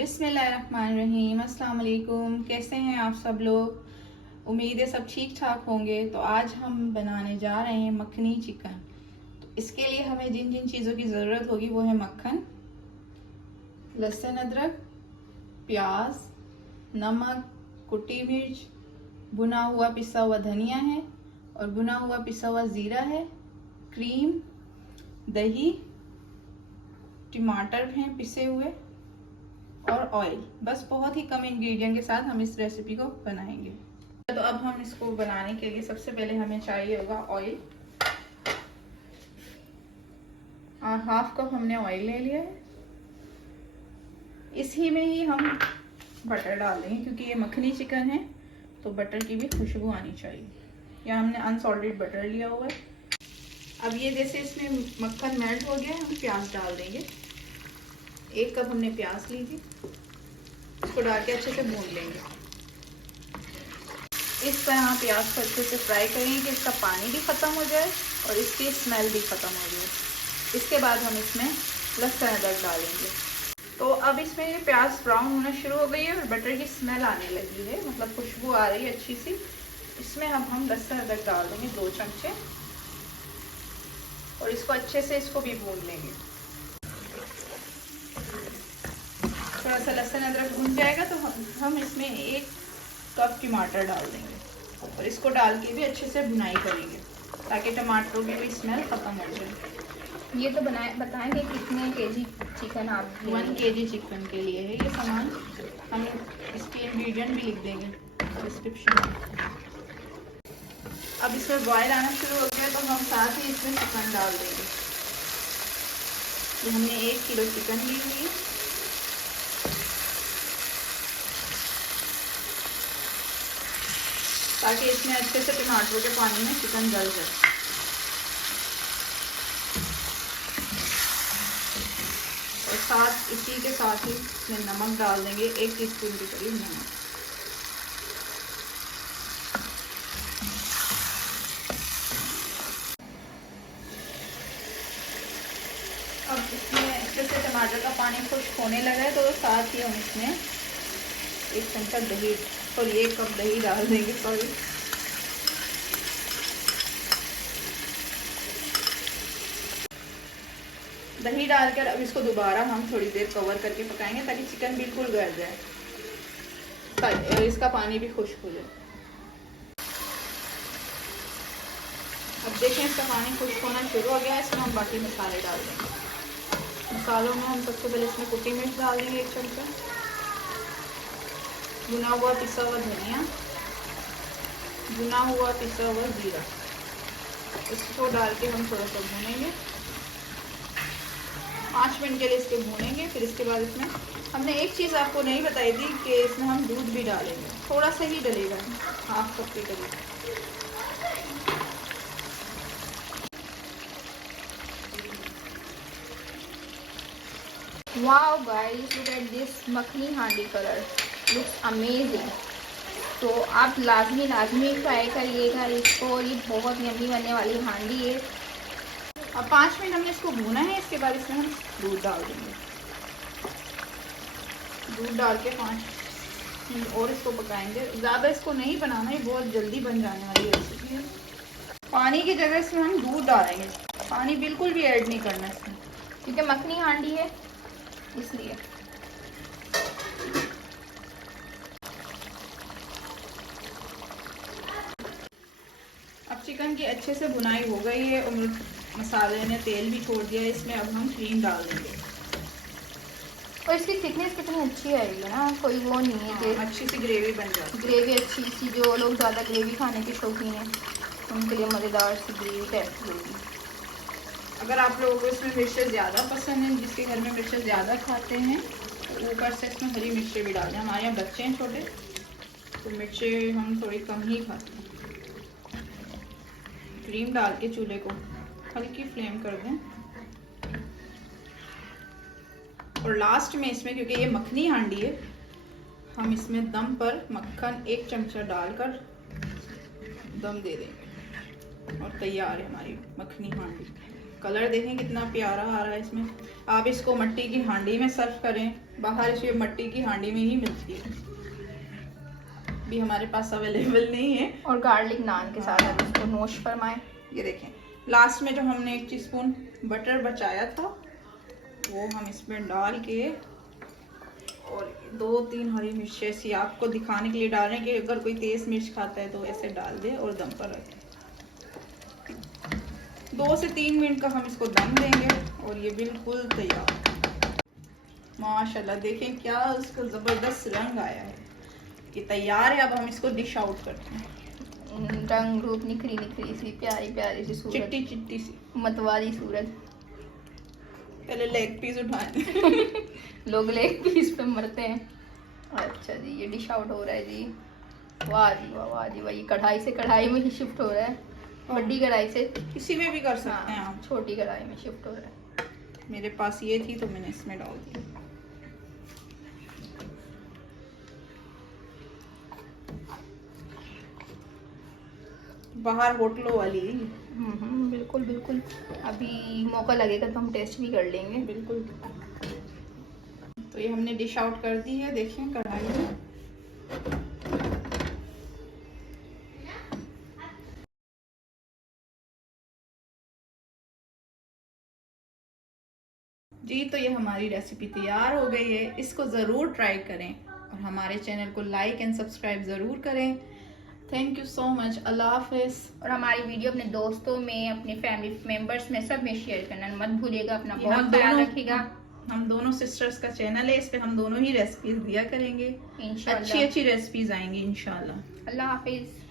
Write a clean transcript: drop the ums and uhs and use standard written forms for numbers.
बिस्मिल्लाहिर्रहमानिर्रहीम। अस्सलाम वालेकुम। कैसे हैं आप सब लोग? उम्मीद है सब ठीक ठाक होंगे। तो आज हम बनाने जा रहे हैं मखनी चिकन। तो इसके लिए हमें जिन जिन चीज़ों की ज़रूरत होगी वो है मक्खन, लहसुन अदरक, प्याज, नमक, कुटी मिर्च, भुना हुआ पिसा हुआ धनिया है और भुना हुआ पिसा हुआ ज़ीरा है, क्रीम, दही, टमाटर हैं पिसे हुए और ऑयल। बस बहुत ही कम इंग्रेडिएंट के साथ हम इस रेसिपी को बनाएंगे। तो अब हम इसको बनाने के लिए सबसे पहले हमें चाहिए होगा ऑयल। और हाफ कप हमने ऑयल ले लिया है। इसी में ही हम बटर डाल देंगे क्योंकि ये मखनी चिकन है तो बटर की भी खुशबू आनी चाहिए। यहाँ हमने अनसॉल्टेड बटर लिया हुआ है। अब ये जैसे इसमें मक्खन मेल्ट हो गया है, हम प्याज डाल देंगे। 1 कप हमने प्याज ली थी, इसको डाल के अच्छे से भून लेंगे। इस तरह प्याज को अच्छे से फ्राई करेंगे कि इसका पानी भी ख़त्म हो जाए और इसकी स्मेल भी ख़त्म हो जाए। इसके बाद हम इसमें लहसुन अदरक डालेंगे। तो अब इसमें ये प्याज ब्राउन होना शुरू हो गई है और बटर की स्मेल आने लगी है, मतलब खुशबू आ रही है अच्छी सी। इसमें अब हम लहसुन अदरक डाल देंगे 2 चमचे और इसको अच्छे से इसको भी भून लेंगे। थोड़ा सा लहसुन अदरक भून जाएगा तो हम इसमें 1 कप टमाटर डाल देंगे और इसको डाल के भी अच्छे से भुनाई करेंगे ताकि टमाटरों की भी स्मेल ख़त्म हो जाए। ये तो बताएंगे कितने केजी चिकन आप? 1 केजी चिकन के लिए है ये सामान। हम इसके इंग्रेडिएंट भी लिख देंगे डिस्क्रिप्शन में। अब इसमें बॉयल आना शुरू हो गया तो हम साथ ही इसमें चिकन डाल देंगे। तो हमने 1 किलो चिकन ली हुई है। ताकि इसमें अच्छे से टमाटरों के पानी में चिकन गल जाए। और साथ इसी के साथ ही इसमें नमक डाल देंगे, 1 टीस्पून के करीब नमक। अब इसमें अच्छे से टमाटर का पानी खुश्क होने लगा है तो साथ ही हम इसमें 1 चमचा दही और 1 कप दही डाल देंगे। सॉरी, दही डालकर अब इसको दोबारा हम थोड़ी देर कवर करके पकाएंगे ताकि चिकन बिल्कुल गल जाए, ताकि इसका पानी भी खुश्क हो जाए। अब देखें इसका पानी खुश्क होना शुरू हो गया है। इसमें हम बाकी मसाले डाल देंगे। मसालों में हम सबसे पहले इसमें कुटी मिर्च डाल देंगे 1 चमचा, भुना हुआ पिसा हुआ धनिया, भुना हुआ पिसा हुआ जीरा। इसको डाल के हम थोड़ा सा भूनेंगे, 5 मिनट के लिए इसके भूनेंगे। फिर इसके बाद इसमें हमने एक चीज़ आपको नहीं बताई थी कि इसमें हम दूध भी डालेंगे, थोड़ा सा ही डलेगा, 1/2 कप के करीब। Wow guys, look at this makhani हांडी कलर, लुक्स अमेजिंग। तो आप लाजमी ट्राई करिएगा इसको, ये बहुत यम्मी बनने वाली हांडी है। अब 5 मिनट हमने इसको भूना है। इसके बाद इसमें हम दूध डाल देंगे। दूध डाल के 5 मिनट और इसको पकाएंगे। ज़्यादा इसको नहीं बनाना है, बहुत जल्दी बन जाने वाली रेसिपी है। पानी की जगह इसमें हम दूध डालेंगे, पानी बिल्कुल भी ऐड नहीं करना इसमें क्योंकि मखनी हांडी है इसलिए। अब चिकन की अच्छे से भुनाई हो गई है और मसाले ने तेल भी छोड़ दिया है। इसमें अब हम क्रीम डाल देंगे और इसकी थिकनेस कितनी अच्छी आएगी ना, कोई वो नहीं है कि अच्छी सी ग्रेवी बन जाए। ग्रेवी अच्छी सी, जो लोग ज़्यादा ग्रेवी खाने के शौकीन हैं उनके लिए मज़ेदार सी ग्रेवी टाइप की होगी। अगर आप लोगों को इसमें मिर्चें ज़्यादा पसंद हैं, जिसके घर में मिर्चें ज़्यादा खाते हैं, तो ऊपर से इसमें हरी मिर्चें भी डाल दें। हमारे यहाँ बच्चे हैं छोटे तो मिर्चें हम थोड़ी कम ही खाते हैं। क्रीम डाल के चूल्हे को हल्की फ्लेम कर दें और लास्ट में इसमें, क्योंकि ये मखनी हांडी है, हम इसमें दम पर मक्खन 1 चमचा डालकर दम दे देंगे और तैयार है हमारी मखनी हांडी। कलर देखें कितना प्यारा आ रहा है इसमें। आप इसको मिट्टी की हांडी में सर्व करें, बाहर इसे मिट्टी की हांडी में ही मिलती है, भी हमारे पास अवेलेबल नहीं है। और गार्लिक नान के साथ आप इसको नोश फरमाएं। ये देखें, लास्ट में जो हमने 1 टीस्पून बटर बचाया था वो हम इसमें डाल के, और 2-3 हरी मिर्च ऐसी आपको दिखाने के लिए डाल रहे हैं कि अगर कोई तेज मिर्च खाता है तो ऐसे डाल दे और दम पर रखें। 2 से 3 मिनट का हम इसको दम देंगे और ये बिल्कुल तैयार। माशाल्लाह देखें क्या उसका ज़बरदस्त रंग आया है, ये तैयार है। अब हम इसको डिश आउट करते हैं। रंग रूप निखरी निखरी सी प्यारी प्यारी सी सूरत, चिट्टी चिट्टी सी मतवाली सूरत। पहले लेग पीस उठाए लोग लेग पीस पे मरते हैं। अच्छा जी, ये डिश आउट हो रहा है जी। वाह जी वाह, वाह जी वाह। ये कढ़ाई से कढ़ाई में ही शिफ्ट हो रहा है, बड़ी कढ़ाई से किसी में भी कर सकते हैं आप, छोटी कढ़ाई में शिफ्ट हो रहा है। मेरे पास ये थी तो मैंने इसमें डाल दी। बाहर होटलों वाली। बिल्कुल बिल्कुल। अभी मौका लगेगा तो हम टेस्ट भी कर लेंगे। बिल्कुल। तो ये हमने डिश आउट कर दी है, देखिए कढ़ाई में। जी, तो ये हमारी रेसिपी तैयार हो गई है। इसको ज़रूर ट्राई करें और हमारे चैनल को लाइक एंड सब्सक्राइब ज़रूर करें। Thank you so much. अल्लाह हाफिज़। और हमारी वीडियो अपने दोस्तों में, अपने फैमिली मेंबर्स में, सब में शेयर करना मत भूलिएगा। अपना हम बहुत ख्याल दोनों- रखिएगा। हम दोनों सिस्टर्स का चैनल है, इस पे हम दोनों ही रेसिपीज दिया करेंगे। इंशाल्लाह। अच्छी अच्छी रेसिपीज आएंगी इंशाल्लाह। अल्लाह हाफिज़।